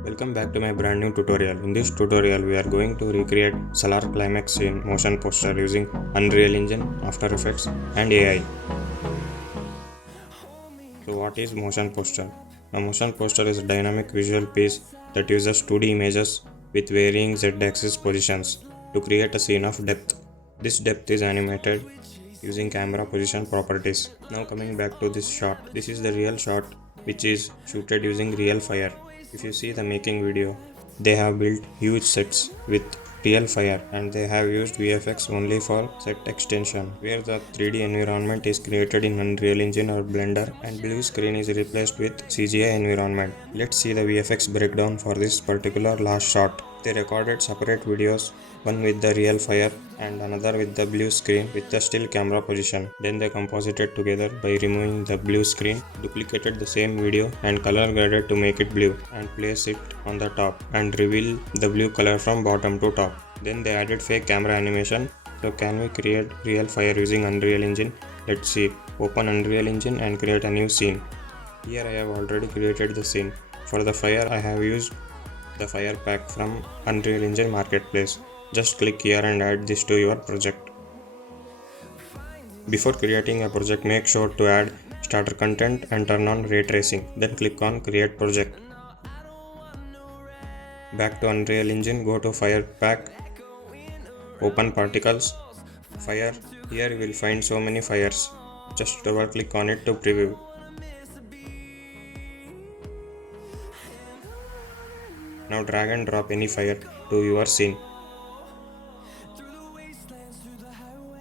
Welcome back to my brand new tutorial. In this tutorial we are going to recreate Salaar Climax in motion poster using Unreal Engine, After Effects and AI. So what is motion poster? A motion poster is a dynamic visual piece that uses 2D images with varying z-axis positions to create a scene of depth. This depth is animated using camera position properties. Now coming back to this shot. This is the real shot which is shooted using real fire. If you see the making video, they have built huge sets with real fire and they have used VFX only for set extension, where the 3D environment is created in Unreal Engine or Blender and blue screen is replaced with CGI environment. Let's see the VFX breakdown for this particular last shot. They recorded separate videos, one with the real fire and another with the blue screen with the still camera position. Then they composited together by removing the blue screen, duplicated the same video and color graded to make it blue and place it on the top and reveal the blue color from bottom to top. Then they added fake camera animation. So can we create real fire using Unreal Engine? Let's see. Open Unreal Engine and create a new scene. Here I have already created the scene. For the fire I have used the fire pack from Unreal Engine Marketplace. Just click here and add this to your project. Before creating a project, make sure to add starter content and turn on ray tracing. Then click on create project. Back to Unreal Engine, go to fire pack, open particles, fire. Here you will find so many fires. Just double click on it to preview. Now drag and drop any fire to your scene.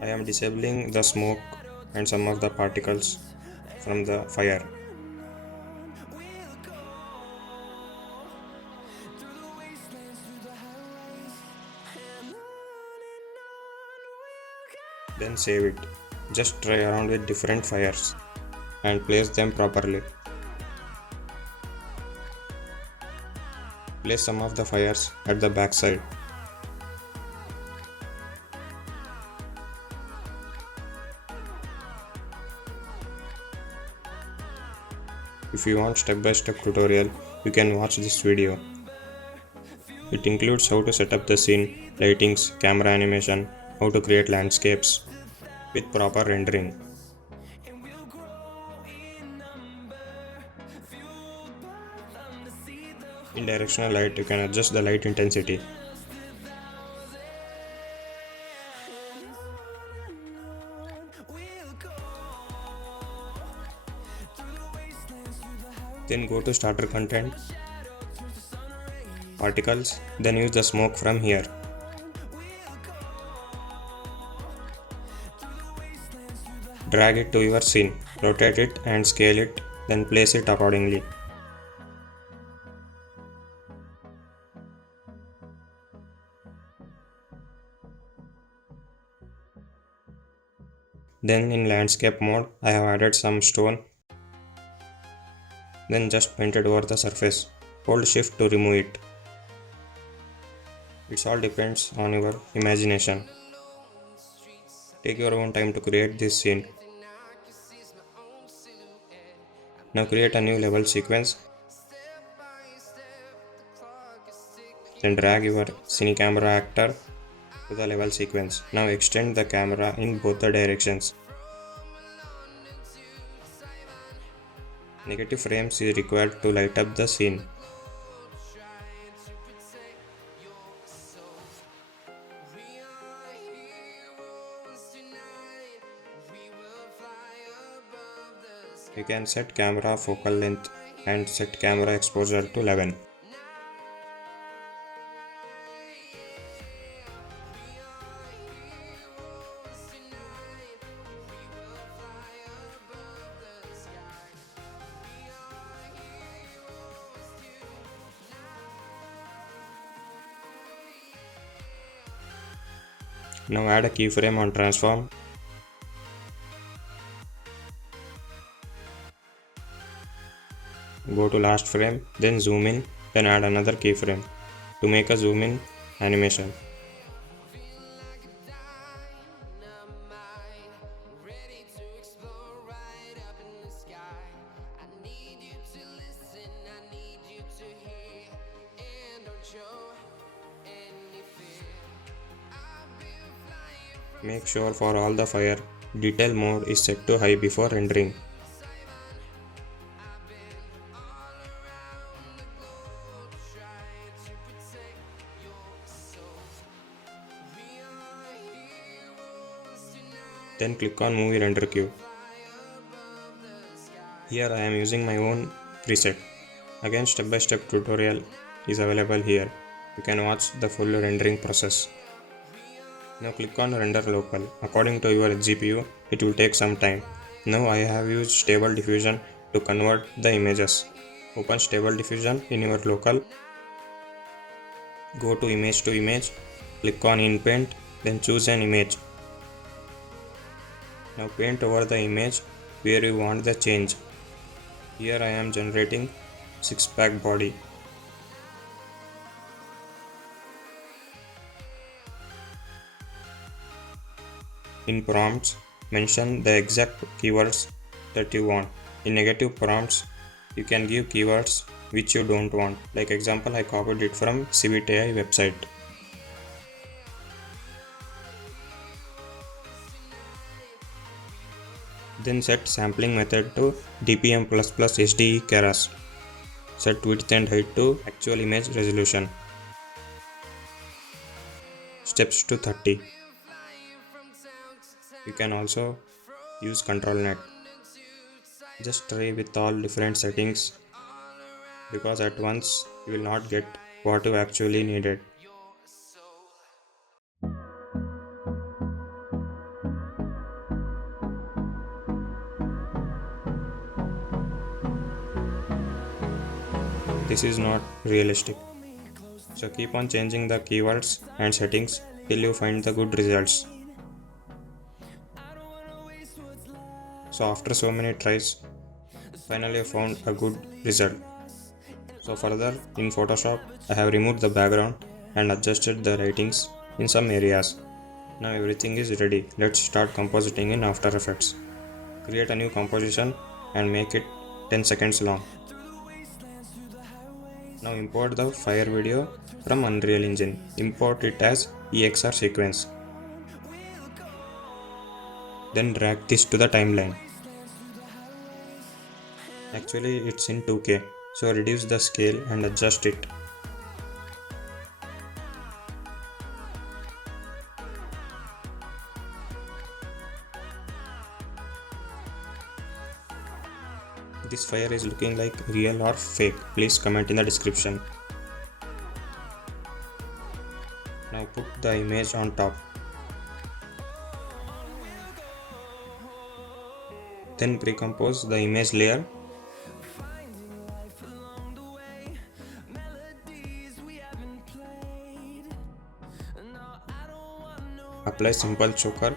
I am disabling the smoke and some of the particles from the fire. Then save it. Just try around with different fires and place them properly. Place some of the fires at the back side. If you want step-by-step tutorial, you can watch this video. It includes how to set up the scene, lightings, camera animation, how to create landscapes with proper rendering. In directional light, you can adjust the light intensity. Then go to starter content, particles, then use the smoke from here. Drag it to your scene, rotate it and scale it, then place it accordingly. Then in landscape mode, I have added some stone. Then just painted over the surface. Hold shift to remove it. It all depends on your imagination. Take your own time to create this scene. Now create a new level sequence. Then drag your cine camera actor to the level sequence. Now extend the camera in both the directions. Negative frames is required to light up the scene. You can set camera focal length and set camera exposure to 11. Now add a keyframe on transform. Go to last frame, then zoom in, then add another keyframe to make a zoom in animation. Make sure for all the fire, detail mode is set to high before rendering. Then click on movie render queue. Here I am using my own preset. Again, step-by-step tutorial is available here. You can watch the full rendering process. Now click on render local. According to your GPU, it will take some time. Now I have used stable diffusion to convert the images. Open stable diffusion in your local. Go to image, click on in paint, then choose an image. Now paint over the image where you want the change. Here I am generating six-pack body. In prompts, mention the exact keywords that you want. In negative prompts, you can give keywords which you don't want. Like example, I copied it from CVTI website. Then set sampling method to DPM++ HDE Keras. Set width and height to actual image resolution. Steps to 30. You can also use control net. Just try with all different settings because at once you will not get what you actually needed. This is not realistic. So keep on changing the keywords and settings till you find the good results. So after so many tries, finally I found a good result. So further in Photoshop, I have removed the background and adjusted the writings in some areas. Now everything is ready. Let's start compositing in After Effects. Create a new composition and make it 10 seconds long. Now import the fire video from Unreal Engine. Import it as EXR sequence. Then drag this to the timeline. Actually it's in 2K, so reduce the scale and adjust it. This fire is looking like real or fake. Please comment in the description. Now put the image on top. Then pre-compose the image layer. Apply simple choker,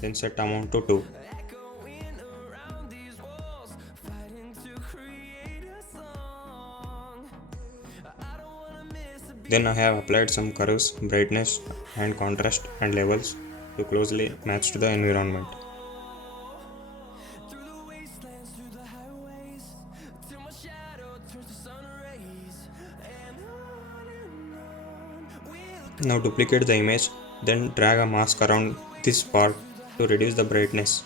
then set amount to 2. Then I have applied some curves, brightness and contrast and levels to closely match to the environment. Now duplicate the image, then drag a mask around this part to reduce the brightness.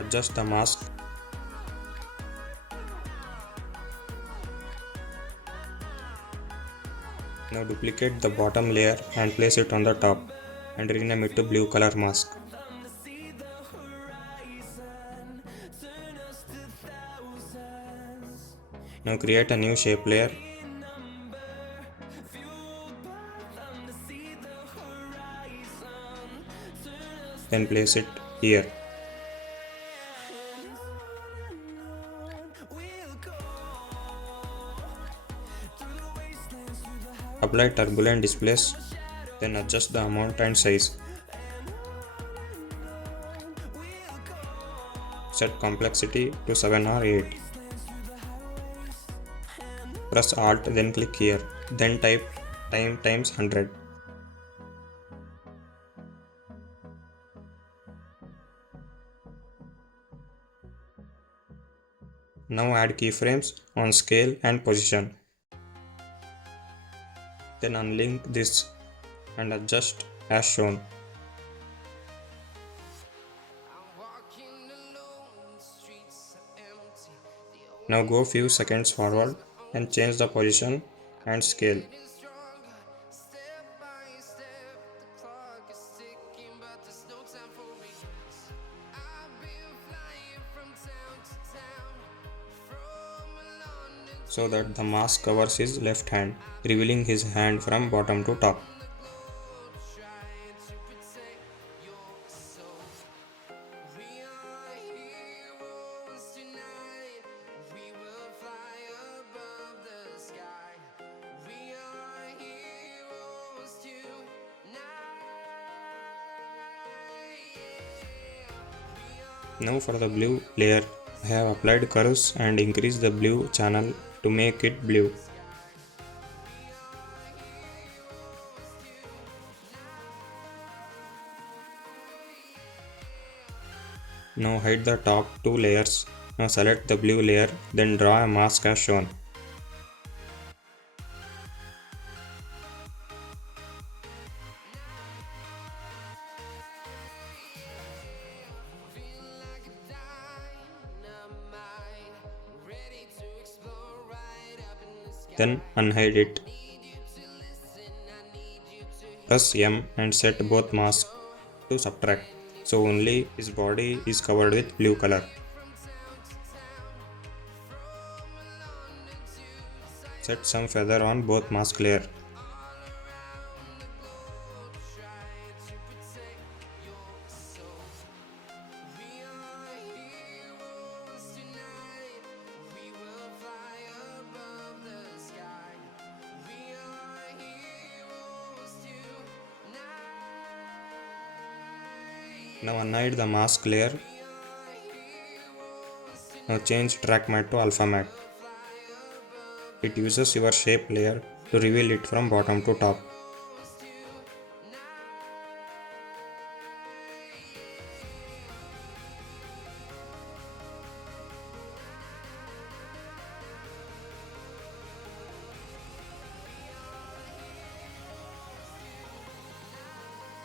Adjust the mask. Now duplicate the bottom layer and place it on the top and rename it to blue color mask. Now create a new shape layer. Then place it here. Apply turbulent displace, then adjust the amount and size. Set complexity to 7 or 8. Press Alt, then click here. Then type time times 100. Now add keyframes on scale and position. Then unlink this and adjust as shown. Now go few seconds forward and change the position and scale. So that the mask covers his left hand, revealing his hand from bottom to top. Now for the blue layer, I have applied curves and increased the blue channel to make it blue. Now hide the top two layers. Now select the blue layer, then draw a mask as shown. Then unhide it. Press M and set both masks to subtract, so only his body is covered with blue color. Set some feather on both mask layer. Now unhide the mask layer. Now change track matte to alpha matte. It uses your shape layer to reveal it from bottom to top.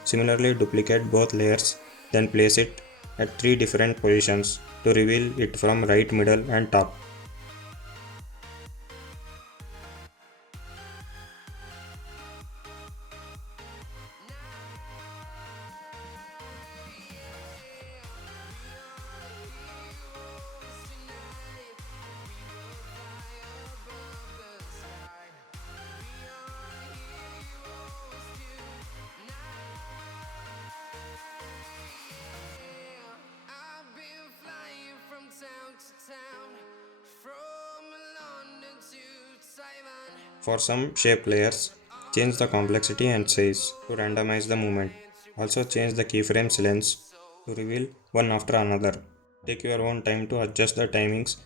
Similarly, duplicate both layers, then place it at 3 different positions to reveal it from right, middle and top. For some shape layers, change the complexity and size to randomize the movement. Also change the keyframes lengths to reveal one after another. Take your own time to adjust the timings,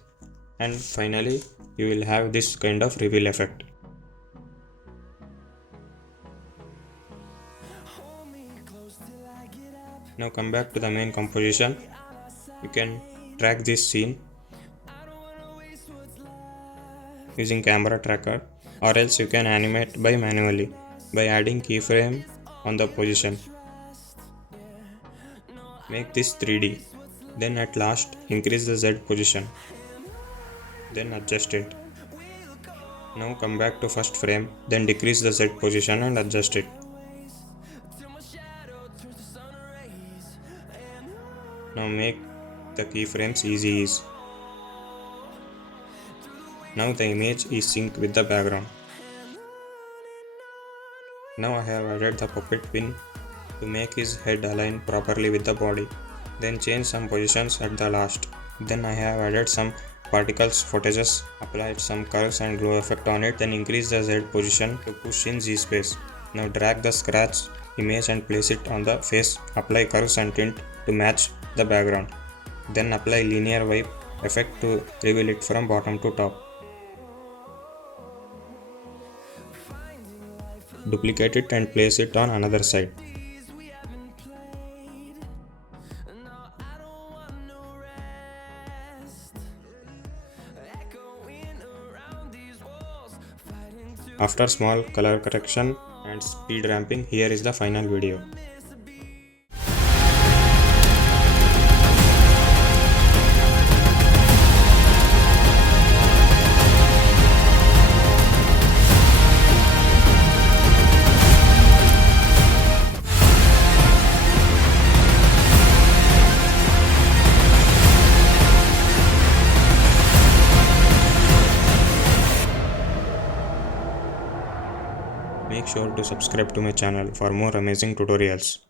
and finally you will have this kind of reveal effect. Now come back to the main composition. You can track this scene using camera tracker, or else you can animate by manually by adding keyframe on the position. Make this 3D. Then at last increase the Z position. Then adjust it. Now come back to first frame, then decrease the Z position and adjust it. Now make the keyframes easy ease. Now the image is synced with the background. Now I have added the puppet pin to make his head align properly with the body. Then change some positions at the last. Then I have added some particles footages, applied some curves and glow effect on it, then increase the Z position to push in Z space. Now drag the scratch image and place it on the face, apply curves and tint to match the background. Then apply linear wipe effect to reveal it from bottom to top. Duplicate it and place it on another side. After small color correction and speed ramping, here is the final video. Make sure to subscribe to my channel for more amazing tutorials.